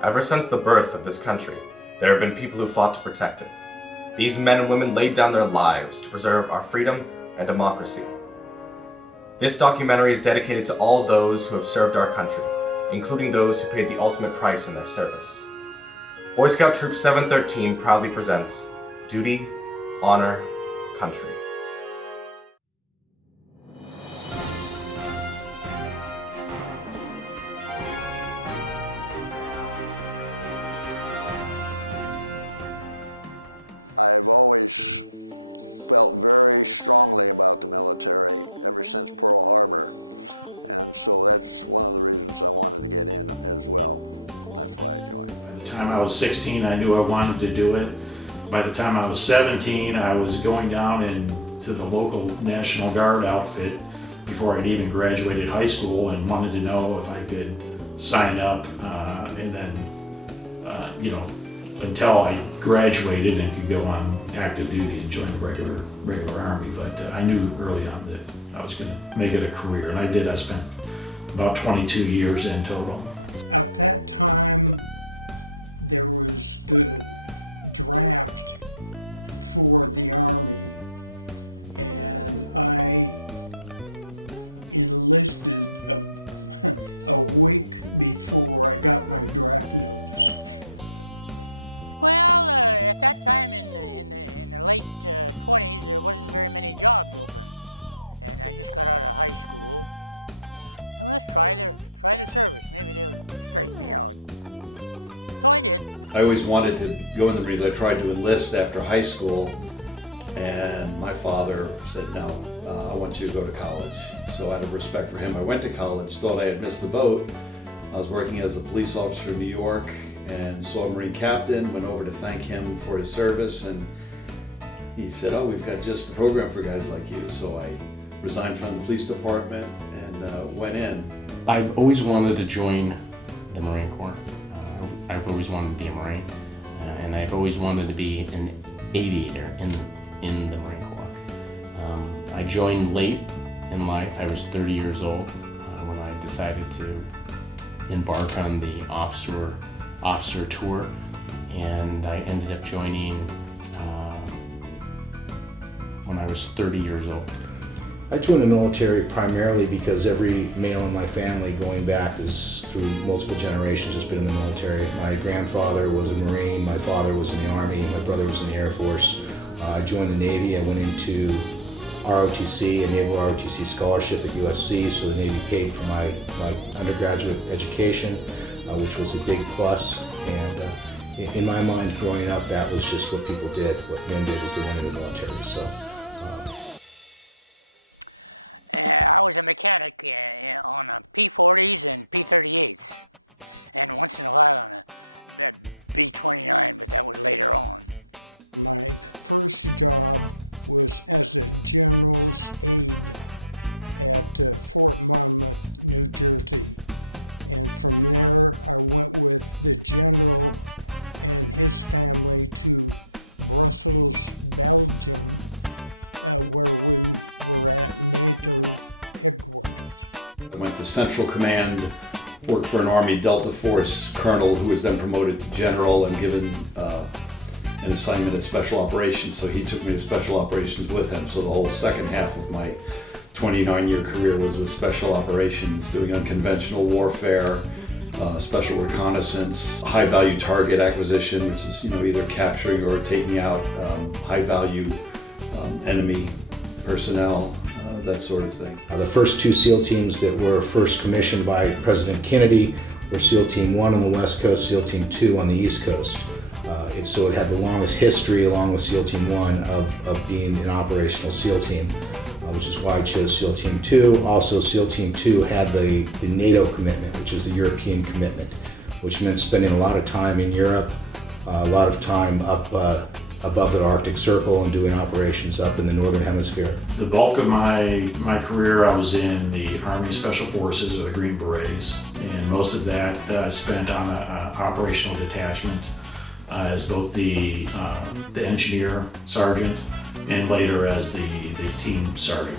Ever since the birth of this country, there have been people who fought to protect it. These men and women laid down their lives to preserve our freedom and democracy. This documentary is dedicated to all those who have served our country, including those who paid the ultimate price in their service. Boy Scout Troop 713 proudly presents Duty, Honor, Country. By the time I was 16, I knew I wanted to do it. By the time I was 17, I was going down into the local National Guard outfit before I'd even graduated high school, and wanted to know if I could sign up and then, until I graduated and could go on active duty and join the regular Army. But I knew early on that I was going to make it a career, and I did. I spent about 22 years in total. I always wanted to go in the Marines. I tried to enlist after high school, and my father said, no, I want you to go to college. So out of respect for him, I went to college, thought I had missed the boat. I was working as a police officer in New York and saw a Marine captain, went over to thank him for his service, and he said, oh, we've got just a program for guys like you. So I resigned from the police department and went in. I've always wanted to join the Marine Corps. I've always wanted to be a Marine, and I've always wanted to be an aviator in the Marine Corps. I joined late in life. I was 30 years old when I decided to embark on the officer tour, and I ended up joining when I was 30 years old. I joined the military primarily because every male in my family, going back is through multiple generations, has been in the military. My grandfather was a Marine, my father was in the Army, my brother was in the Air Force. I joined the Navy. I went into ROTC, a Naval ROTC scholarship at USC, so the Navy paid for my undergraduate education, which was a big plus. And in my mind, growing up, that was just what people did. What men did is they went into the military. So. I went to Central Command, worked for an Army Delta Force colonel who was then promoted to general and given an assignment at Special Operations, so he took me to Special Operations with him. So the whole second half of my 29-year career was with Special Operations, doing unconventional warfare, special reconnaissance, high-value target acquisition, which is either capturing or taking out high-value enemy personnel, that sort of thing. The first two SEAL teams that were first commissioned by President Kennedy were SEAL Team 1 on the West Coast, SEAL Team 2 on the East Coast. So it had the longest history, along with SEAL Team 1, of being an operational SEAL team, which is why I chose SEAL Team 2. Also, SEAL Team 2 had the NATO commitment, which is the European commitment, which meant spending a lot of time in Europe, a lot of time up above the Arctic Circle and doing operations up in the Northern Hemisphere. The bulk of my career, I was in the Army Special Forces, or the Green Berets, and most of that I spent on an operational detachment as both the engineer sergeant and later as the team sergeant.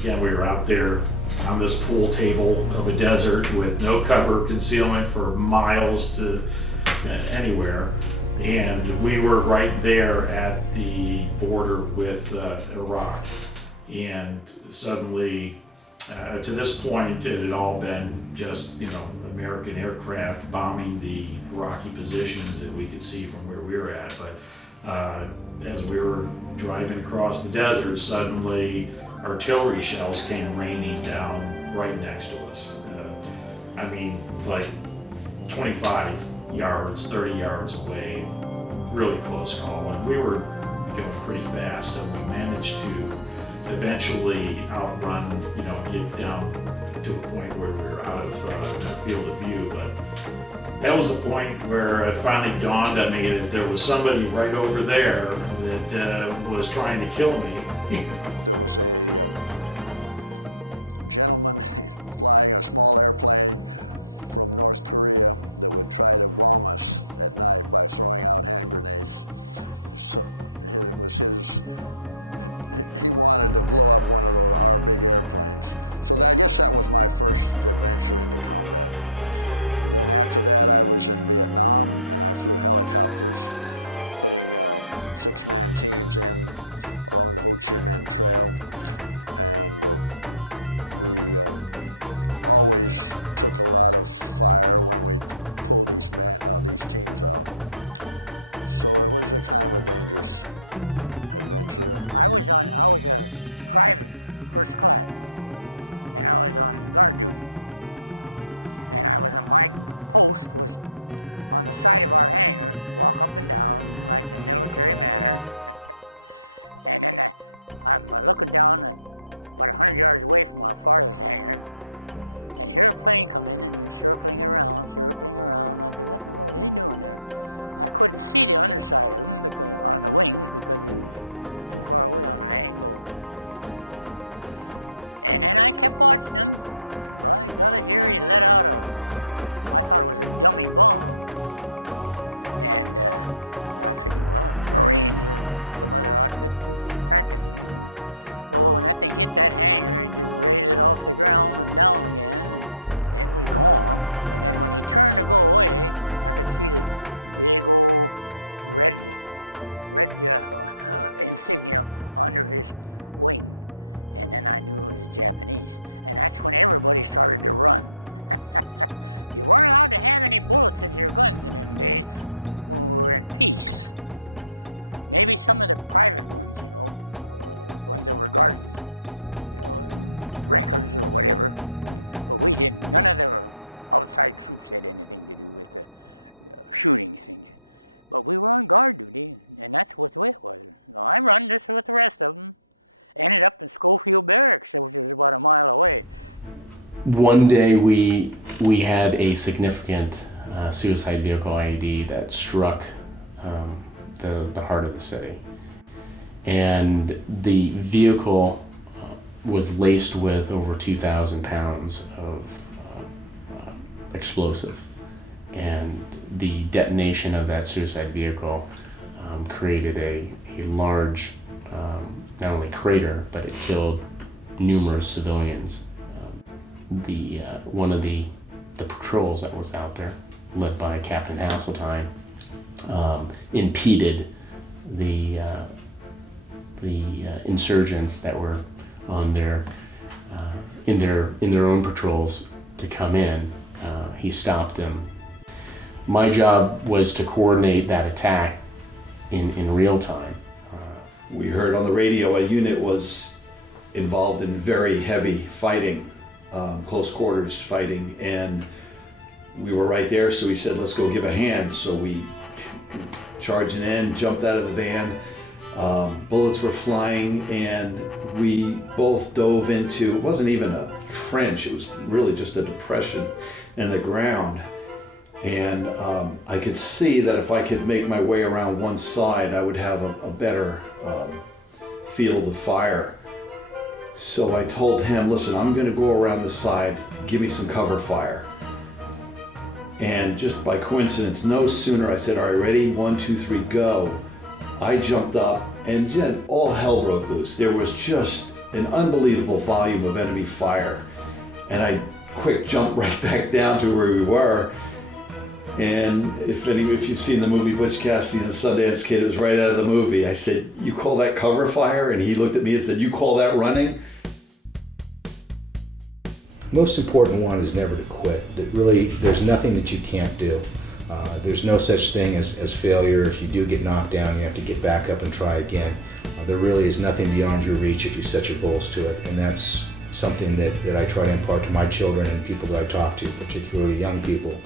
Again, we were out there on this pool table of a desert with no cover concealment for miles to anywhere. And we were right there at the border with Iraq. And suddenly, to this point, it had all been just, American aircraft bombing the Iraqi positions that we could see from where we were at. But as we were driving across the desert, suddenly artillery shells came raining down right next to us. Like 25 yards, 30 yards away, really close call. And we were going pretty fast, so we managed to eventually outrun, get down to a point where we were out of field of view. But that was the point where it finally dawned on me that there was somebody right over there that was trying to kill me. One day we had a significant suicide vehicle IED that struck the heart of the city, and the vehicle was laced with over 2,000 pounds of explosive, and the detonation of that suicide vehicle created a large not only crater, but it killed numerous civilians. One of the patrols that was out there, led by Captain Hasseltine, impeded the insurgents that were on their in their own patrols to come in. He stopped them. My job was to coordinate that attack in real time. We heard on the radio a unit was involved in very heavy fighting, close quarters fighting, and we were right there, so we said, let's go give a hand. So we charging in, jumped out of the van, bullets were flying, and we both dove into, it wasn't even a trench, it was really just a depression in the ground. And I could see that if I could make my way around one side, I would have a better field of fire. So I told him, listen, I'm gonna go around the side, give me some cover fire. And just by coincidence, no sooner I said, all right, ready, 1, 2, 3, go. I jumped up and then all hell broke loose. There was just an unbelievable volume of enemy fire. And I quick jumped right back down to where we were. And if you've seen the movie Butch Cassidy and the Sundance Kid, it was right out of the movie. I said, you call that cover fire? And he looked at me and said, you call that running? Most important one is never to quit. That really, there's nothing that you can't do. There's no such thing as failure. If you do get knocked down, you have to get back up and try again. There really is nothing beyond your reach if you set your goals to it. And that's something that I try to impart to my children and people that I talk to, particularly young people.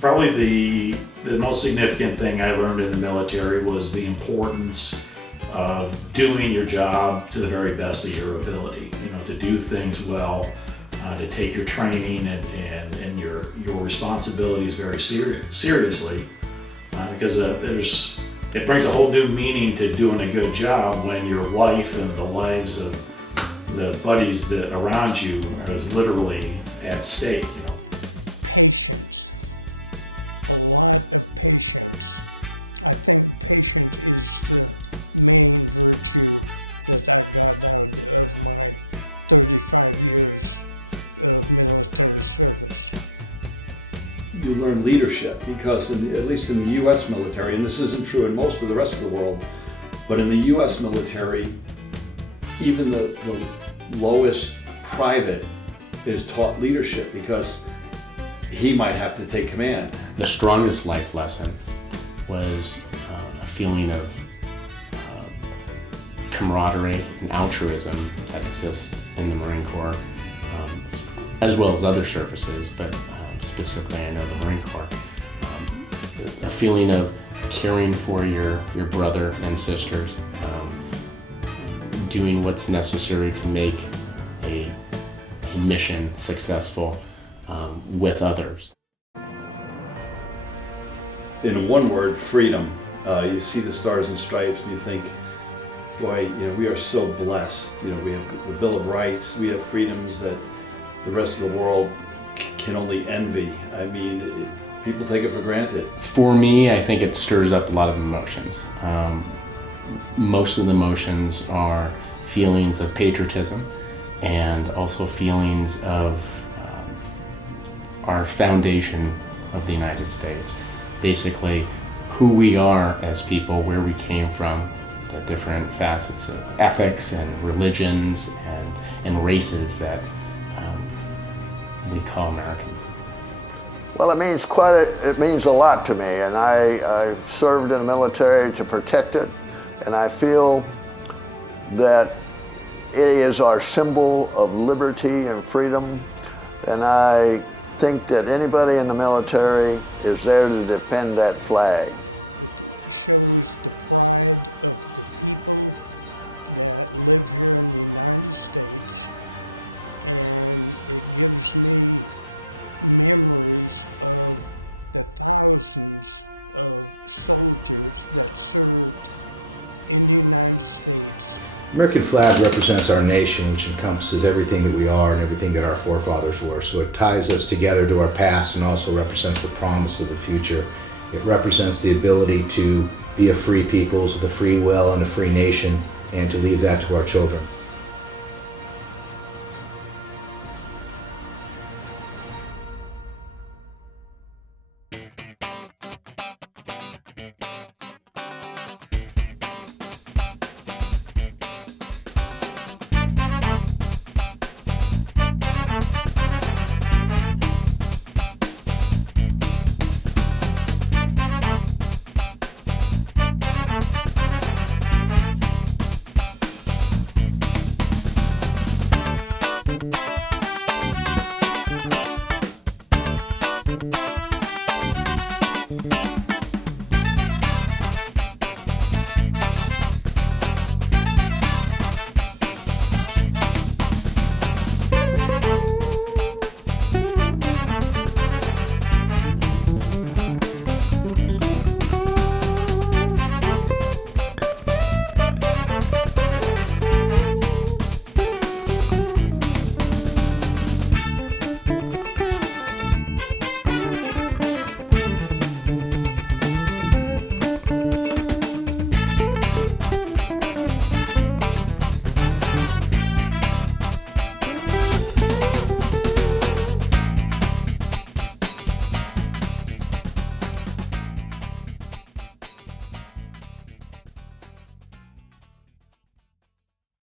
Probably the most significant thing I learned in the military was the importance of doing your job to the very best of your ability. You know, to do things well, to take your training and your responsibilities very seriously, because it brings a whole new meaning to doing a good job when your life and the lives of the buddies that around you is literally at stake. You know. You learn leadership because at least in the U.S. military, and this isn't true in most of the rest of the world, but in the U.S. military, even the lowest private is taught leadership because he might have to take command. The strongest life lesson was a feeling of camaraderie and altruism that exists in the Marine Corps, as well as other services, but specifically I know the Marine Corps. A feeling of caring for your brother and sisters, doing what's necessary to make a mission successful with others. In one word, freedom. You see the stars and stripes and you think, boy, you know, we are so blessed. You know, we have the Bill of Rights, we have freedoms that the rest of the world can only envy. I mean, people take it for granted. For me, I think it stirs up a lot of emotions. Most of the emotions are feelings of patriotism and also feelings of our foundation of the United States. Basically, who we are as people, where we came from, the different facets of ethics and religions and races that we call American. Well, it means a lot to me, and I served in the military to protect it, and I feel that it is our symbol of liberty and freedom, and I think that anybody in the military is there to defend that flag. American flag represents our nation, which encompasses everything that we are and everything that our forefathers were. So it ties us together to our past and also represents the promise of the future. It represents the ability to be a free people with a free will and a free nation, and to leave that to our children.